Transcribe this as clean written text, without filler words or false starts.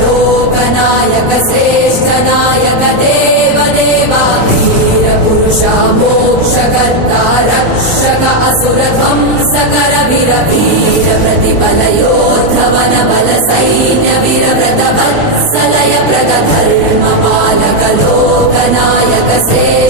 लोकनायक श्रेष्ठ नायक देव देवा वीर पुरुषा मोक्षकर्ता रक्षक असुर ध्वंसकर वीर वीर प्रतिबल योद्धवन बल सैन्य वीर व्रत वत्सलय प्रद धर्म पालक लोकनायक श्रेष्ठ